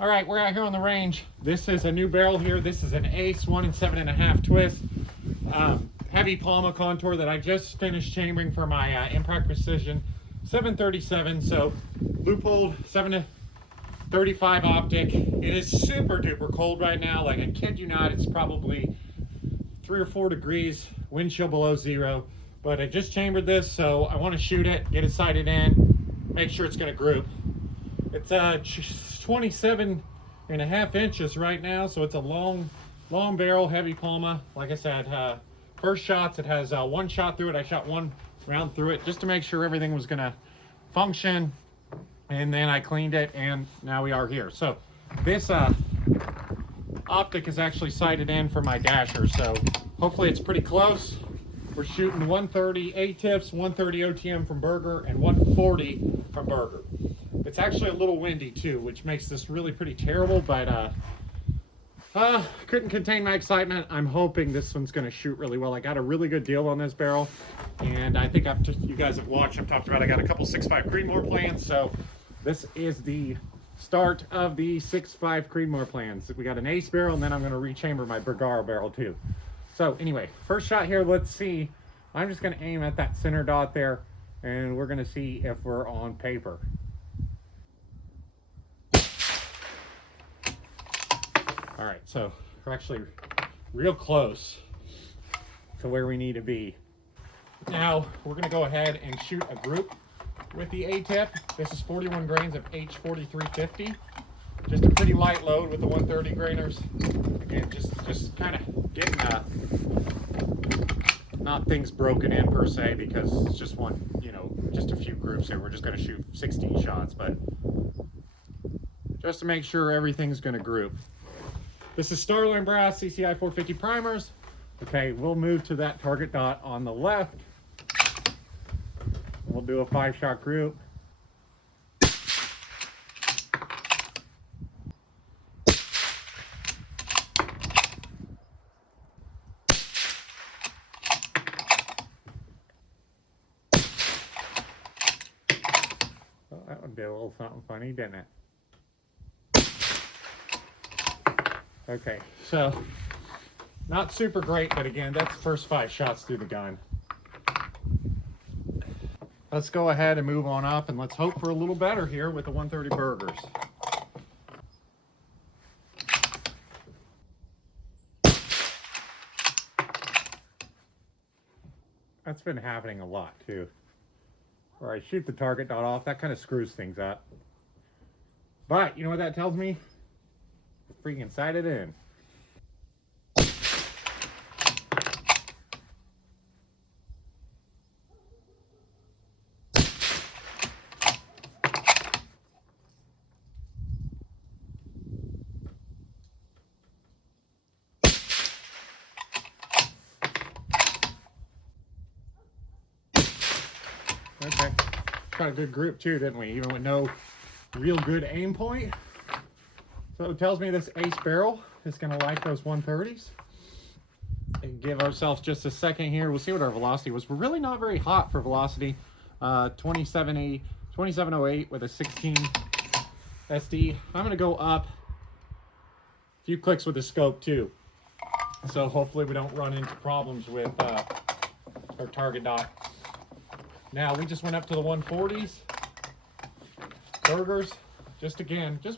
All right, we're out here on the range. This is a new barrel here. This is an Ace 1 7.5 twist. Heavy Palma contour that I just finished chambering for my Impact Precision 737. So loopholed 7-35 optic. It is super duper cold right now. Like, I kid you not, it's probably 3 or 4 degrees, wind chill below 0. But I just chambered this, so I want to shoot it, get it sighted in, make sure it's going to group. It's 27.5 inches right now, so it's a long barrel, heavy Palma. Like I said, first shots, it has 1 shot through it. I shot 1 round through it just to make sure everything was gonna function, and then I cleaned it, and now we are here. So this optic is actually sighted in for my dasher, so hopefully it's pretty close. We're shooting 130 A-tips, 130 OTM from Berger, and 140 from Berger. It's actually a little windy too, which makes this really pretty terrible, but couldn't contain my excitement. I'm hoping this one's going to shoot really well. I got a really good deal on this barrel, and I think you guys have watched, I've talked about, I got a couple 6.5 Creedmoor plans, so this is the start of the 6.5 Creedmoor plans. We got an Ace barrel, and then I'm going to rechamber my Bergara barrel too. So anyway, first shot here, let's see. I'm just going to aim at that center dot there, and we're going to see if we're on paper. All right, so we're actually real close to where we need to be. Now we're gonna go ahead and shoot a group with the A-tip. This is 41 grains of H4350. Just a pretty light load with the 130 grainers. Again, just kind of getting not things broken in per se, because it's just just a few groups here. We're just gonna shoot 16 shots, but just to make sure everything's gonna group. This is Starline Brass CCI 450 primers. Okay, we'll move to that target dot on the left. We'll do a 5-shot group. Well, that one did a little something funny, didn't it? Okay, so not super great, but again, that's the first 5 shots through the gun. Let's go ahead and move on up, and let's hope for a little better here with the 130 Bergers. That's been happening a lot too. Where I shoot the target dot off, that kind of screws things up. But you know what that tells me? Freaking sighted in. Okay, got a good group too, didn't we? Even with no real good aim point. So it tells me this Ace barrel is going to like those 130s. And give ourselves just a second here. We'll see what our velocity was. We're really not very hot for velocity. 2708 with a 16 SD. I'm going to go up a few clicks with the scope too. So hopefully we don't run into problems with our target dot. Now we just went up to the 140s. Bergers. Just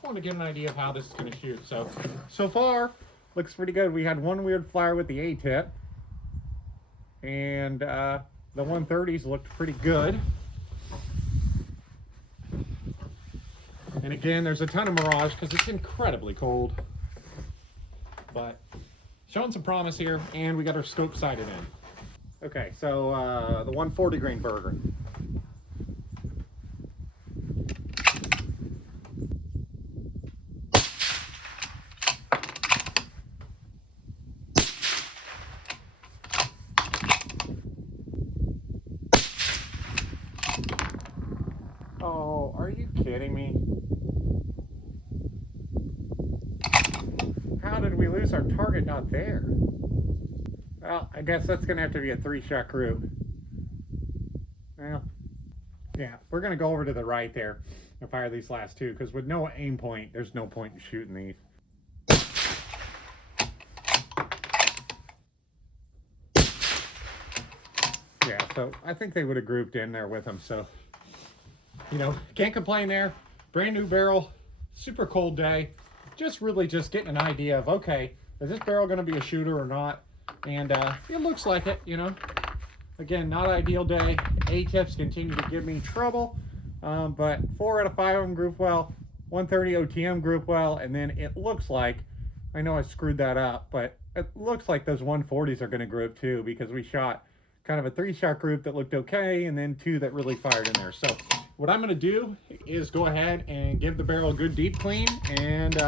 want to get an idea of how this is going to shoot. So far, looks pretty good. We had one weird flyer with the A-tip, and the 130s looked pretty good. And again, there's a ton of mirage because it's incredibly cold, but showing some promise here, and we got our scope sighted in. Okay, so the 140 grain Berger. Oh, are you kidding me? How did we lose our target not there? Well, I guess that's going to have to be a 3-shot group. Well, Yeah, we're gonna go over to the right there and fire these last two, because with no aim point, there's no point in shooting these. Yeah, so I think they would have grouped in there with them. So, you know, can't complain there. Brand new barrel, super cold day. Just really just getting an idea of, okay, is this barrel going to be a shooter or not? And it looks like it, you know. Again, not ideal day. A-tips continue to give me trouble. But 4 out of 5 of them group well. 130 OTM group well. And then it looks like, I know I screwed that up, but it looks like those 140s are going to group too, because we shot kind of a 3-shot group that looked okay, and then 2 that really fired in there. So what I'm going to do is go ahead and give the barrel a good deep clean, and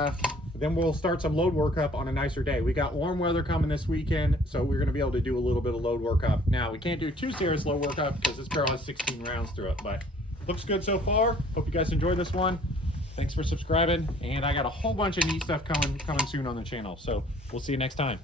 then we'll start some load work up on a nicer day. We got warm weather coming this weekend, so we're going to be able to do a little bit of load work up. Now, we can't do too serious load work up because this barrel has 16 rounds through it, but looks good so far. Hope you guys enjoyed this one. Thanks for subscribing, and I got a whole bunch of neat stuff coming soon on the channel, so we'll see you next time.